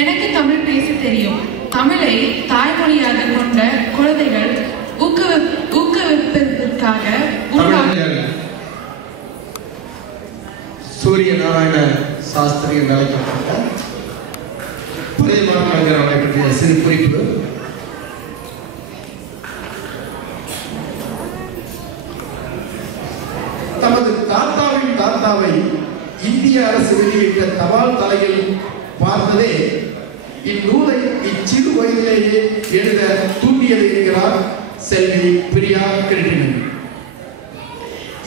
எனக்கு தமிழ் பேச தெரியும். தமிழை தாய்மொழியாக கொண்ட குழந்தைகள் ஊக்குவிப்பதற்காக சூரியநாராயண சாஸ்திரி என்று அழைக்கப்பட்ட பரிதிமார் கலைஞர் அவரை பற்றிய சிறு குறிப்பு. தமது தாத்தாவின் தாத்தாவை இந்திய அரசு வெளியிட்ட தபால் தலையில் பார்த்ததே இந்நூலை இச்சிறு வயதிலேயே எழுத தூண்டியது என்கிறார் செல்வி பிரியா கிருட்டினன்.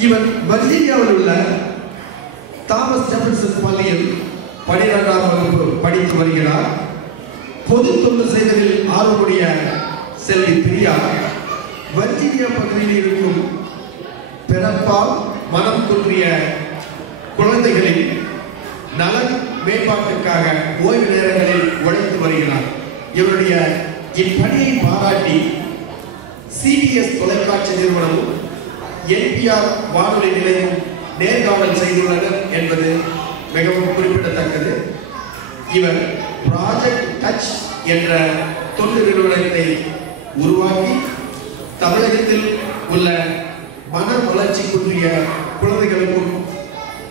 இவர் வர்ஜீனியாவில் உள்ள தாமஸ் ஜெஃபர்சன் பள்ளியில் 12ஆம் வகுப்பு படித்து வருகிறார். பொது தொண்டு செய்வதில் ஆர்வமுடைய செல்வி பிரியா வர்ஜீனியா பகுதியில் இருக்கும் பிறப்பால் மனம் குன்றிய குழந்தைகளின் நலன் மேம்பாட்டுக்காக ஓய்வு நேரங்களில் உழைத்து வருகிறார். இவருடைய இப்பணியை பாராட்டி சிபிஎஸ் தொலைக்காட்சி நிறுவனமும் என்பிஆர் வானொலி நிலையம் நேர்காணல் செய்துள்ளனர் என்பது மிகவும் குறிப்பிடத்தக்கது. இவர் ப்ராஜெக்ட் டச் என்ற தொண்டு நிறுவனத்தை உருவாக்கி தமிழகத்தில் உள்ள மன வளர்ச்சி குன்றிய குழந்தைகளுக்கும்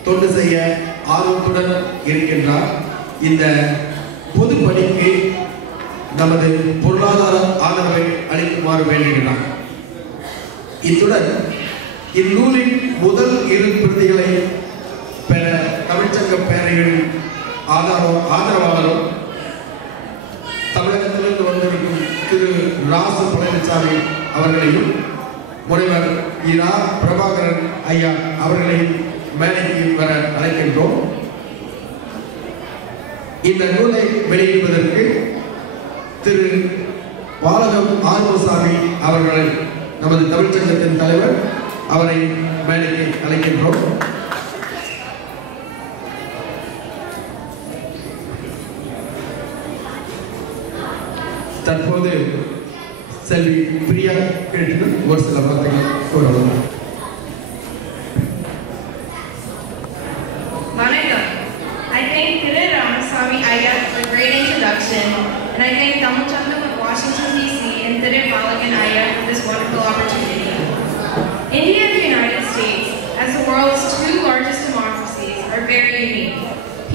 தொண்டு செய்ய ஆர்வத்துடன் இருக்கின்றார். இந்த பொது பணிக்கு நமது பொருளாதார ஆதரவை அளிக்குமாறு வேண்டுகிறார். இத்துடன் இந்நூலின் முதல் 2 பிரதிகளை பெற தமிழ்ச்சங்க பேரவையின் ஆதரவாளரும் தமிழகத்திலிருந்து வந்திருக்கும் திரு ராசு பழனிசாமி அவர்களையும் முனைவர் இரா பிரபாகரன் ஐயா அவர்களையும் மேடைக்கு வர அழைக்கின்றோம். இந்த நூலை வெளியிடுவதற்கு திரு பாலகம் ஆர்வசாமி அவர்களை நமது தமிழ்ச்சங்கத்தின் தலைவர் அவரை மேடைக்கு அழைக்கின்றோம். தற்போது செல்வி பிரியா கேட்டு ஒரு சில வார்த்தைகள் கூறலாம். I thank Priya Ramasamy Iyer for a great introduction, and I thank Tamil Changam of Washington, D.C. and Priya Balagan Iyer for this wonderful opportunity. India and the United States, as the world's 2 largest democracies, are very unique.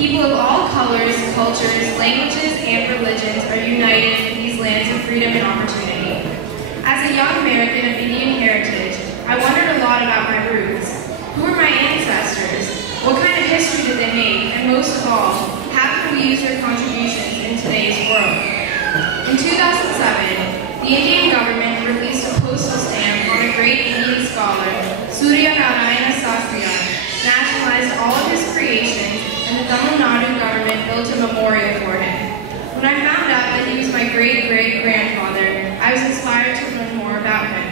People of all colors, cultures, languages, and religions are united in these lands of freedom and opportunity. As a young American of Indian heritage, I wondered a lot about my roots. Who were my ancestors? What kind of history did they make? And most of all, how can we use their contributions in today's world? In 2007, the Indian government released a postal stamp on a great Indian scholar, Suryanarayana Sastriar, nationalized all of his creations, and the Tamil Nadu government built a memorial for him. When I found out that he was my great-great-grandfather, I was inspired to learn more about him.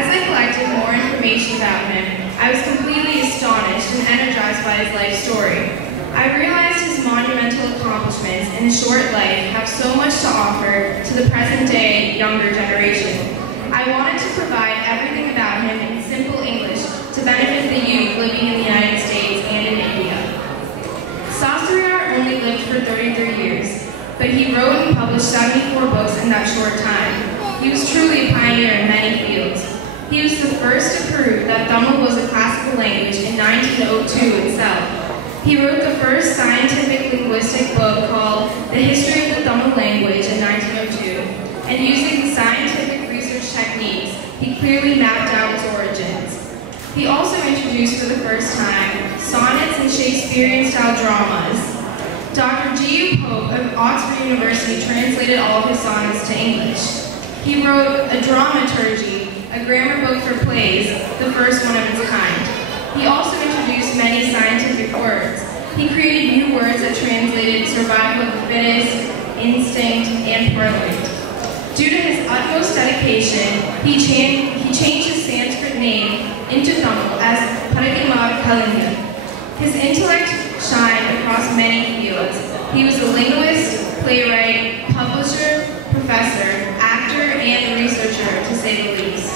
As I collected more information about him, I was completely astonished and energized by his life story. I realized his monumental accomplishments in his short life have so much to offer to the present-day younger generation. I wanted to provide everything about him in simple English to benefit the youth living in the United States and in India. Sastriar only lived for 33 years, but he wrote and published 74 books in that short time. He was truly a pioneer in many fields. He was the first to prove that Tamil was a classical language in 1902 itself. He wrote the first scientific linguistic book called The History of the Tamil Language in 1902, and using scientific research techniques, he clearly mapped out its origins. He also introduced for the first time sonnets and Shakespearean-style dramas. Dr. G.U. Pope of Oxford University translated all of his sonnets to English. He wrote a dramaturgy, a grammar book for plays, the first one of its kind. He also introduced many scientific words. He created new words that translated survival of the fittest, instinct, and parliament. Due to his utmost dedication, he changed his Sanskrit name into Tamil as Parithimar Kalaignar. His intellect shined across many fields. He was a linguist, playwright, publisher, professor, actor, and researcher, to say the least.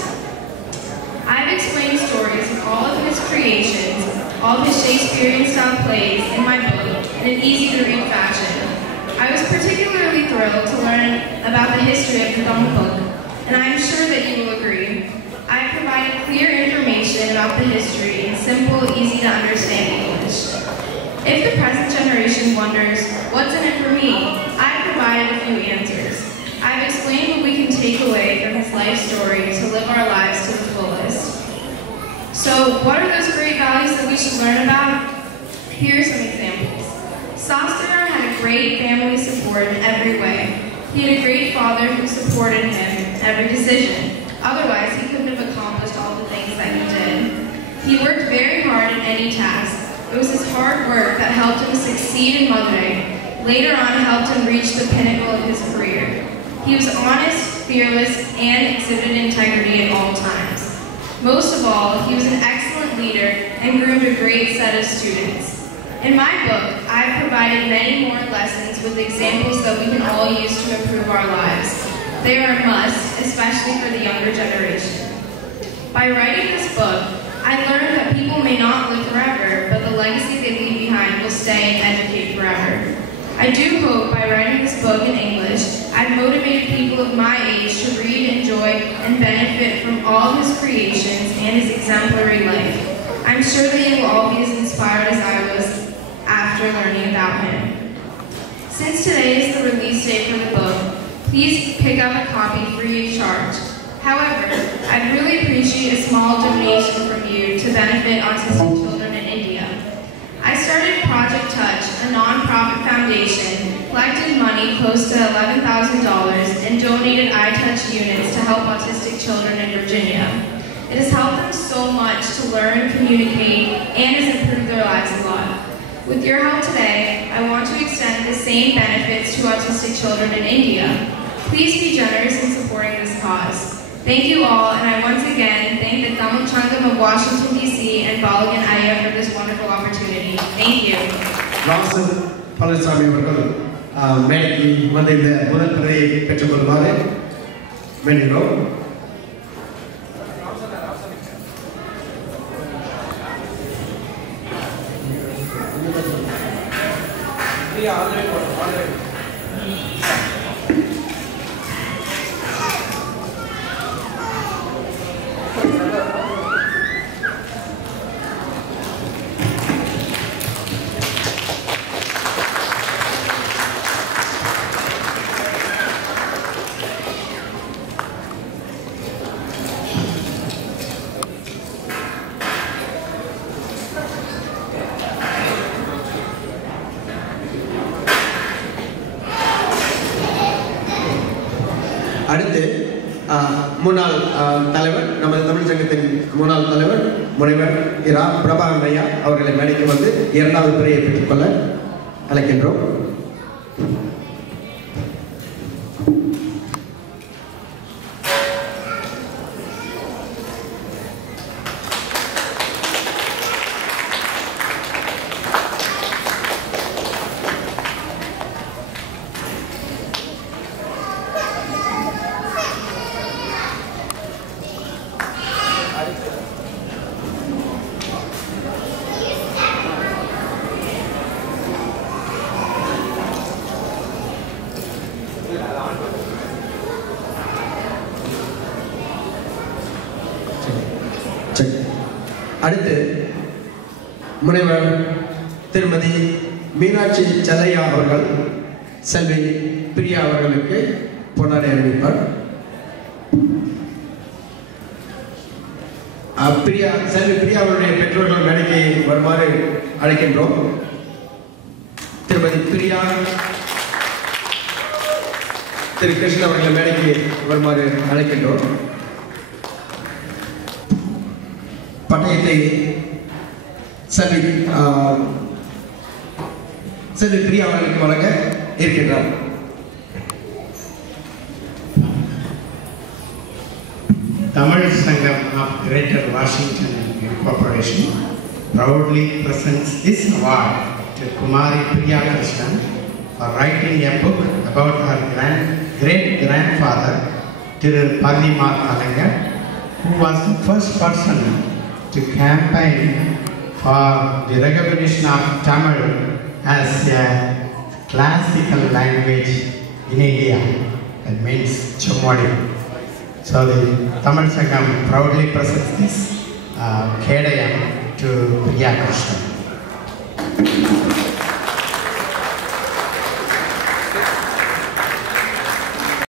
I've explained stories of all of his creations, all of his Shakespearean-style plays in my book in an easy-to-read fashion. I was particularly thrilled to learn about the history of the Tamil book, and I am sure that you will agree. I provided clear information about the history in simple, easy to understand English. If the present generation wonders, what's in it for me? I provided a few answers. I've explained what we can take away from his life story to live our lives to the fullest. So, what are those great values that we should learn about? Here are some examples. Sastriar had a great family support in every way. He had a great father who supported him in every decision. Otherwise, he couldn't have accomplished all the things that he did. He worked very hard in any task. It was his hard work that helped him succeed in Madurai. Later on, helped him reach the pinnacle of his career. He was honest, fearless, and exhibited integrity at all times. Most of all, he was an excellent leader and groomed a great set of students. In my book, I've provided many more lessons with examples that we can all use to improve our lives. They are a must, especially for the younger generation. By writing this book, I learned that people may not live forever, but the legacy they leave behind will stay and educate forever. I do hope by writing this book in English, I've motivated people of my age to read, enjoy, and benefit from all his creations and his exemplary life. I'm sure that you will all be as inspired as I was after learning about him. Since today is the release date for the book, please pick up a copy free of charge. However, I'd really appreciate a small donation from you to benefit autistic children in India. I started Project Touch, a non-profit foundation, collected money close to $11,000, and donated iTouch units to help autistic children in Virginia. It has helped them so much to learn, communicate, and has improved their lives a lot. With your help today, I want to extend the same benefits to autistic children in India. Please be generous in supporting this cause. Thank you all, and I once again thank the Tamil Changam of Washington, D.C. and Balagan Ayya for this wonderful opportunity. Thank you. Parithimar Kalaignar, மேடைக்கு வந்து இந்த முதல் துறையை பெற்றுக்கொள்வாரு வேண்டுகிறோம். அடுத்து முன்னாள் தலைவர் நமது தமிழ் சங்கத்தின் முன்னாள் தலைவர் முனைவர் இரா பிரபாகரன் ஐயா அவர்களை மேடைக்கு வந்து இரண்டாவது துறையை பெற்றுக்கொள்ள அழைக்கின்றோம். அடுத்து முனைவர் திருமதி மீனாட்சி செல்லையா அவர்கள் செல்வி பிரியா அவர்களுக்கு பொன்னாடை அணிவிப்பார். செல்வி பிரியா அவருடைய பெற்றோர்கள் மேடைக்கு வருமாறு அழைக்கின்றோம். திருமதி பிரியா திரு கிருஷ்ணன் அவர்களை மேடைக்கு வருமாறு அழைக்கின்றோம். பட்டயத்தை செல்வி பிரியா அவர்களுக்கு வழங்க இருக்கின்றார். Tamil Sangam of Greater Washington Incorporation proudly presents this award to Kumari Priya Krishnan for writing a book about her great-grandfather, Parithimar Kalaignar, who was the first person to campaign for the recognition of Tamil as a classical language in India. That means Chamodi. So the Tamil Sangam proudly presents this Kedayam to Priya Krishna.